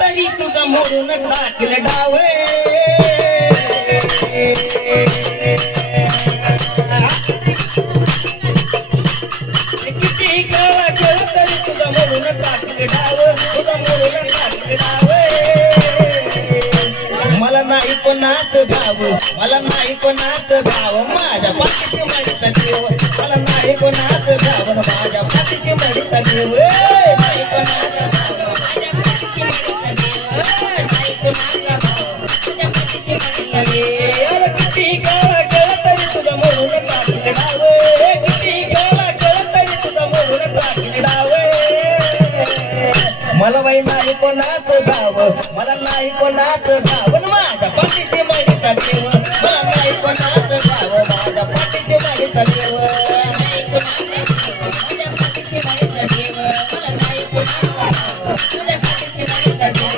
तरी तुझा मोडून टाकील डावे किती काळा खेळ तरी तुझा मोडून टाकील डाव तुझा मोडून टाकील डावे मला नाही कोणाच भाव मला नाही कोणाच भाव माझ्या पाठीची मडीचा देव मला नाही कोणाच भाव माझ्या पाठीची मडीचा देव नाही कोणाचा भाव माझ्या पाठीची मडीचा देव नाही कोणाचा भाव माझ्या पाठीची मडीचा देव किती काळा खेळ तरी तुझा मोडून टाकील डाव किती काळा खेळ तरी तुझा मोडून टाकील डाव मला बाई नाही कोणाच भाव मला नाही कोणाच भाव माझ्या पाठीची मडीचा देव मला नाही कोणाच भाव माझ्या पाठीची मडीचा देव नाही कोणाचा भाव माझ्या पाठीची मडीचा देव मला नाही कोणाचा भाव माझ्या पाठीची मडीचा देव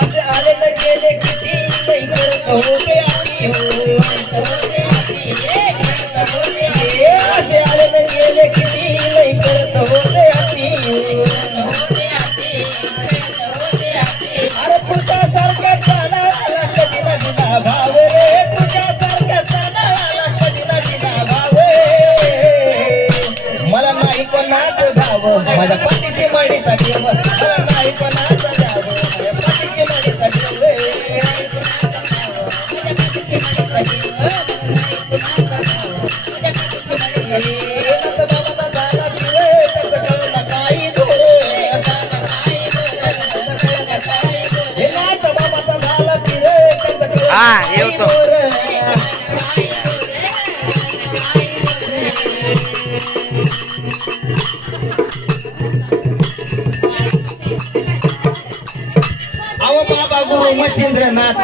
असे आले तर गेले किती काही करत होते आम्ही होते आम्ही असे आले तर गेले किती काही करत होते आम्ही अरे तुझ्यासारख्या चालायला कधी ना दिला भाव रे तुझ्यासारख्या चालायला कधी ना दिला भाव मला नाही कोणाच भाव माझ्या पाठीची मडीचा देव मला नाही कोणाचा भाव माझ्या पाठीची मडीचा देव येतो अहो बाबा गुरु मच्छिंद्रनाथ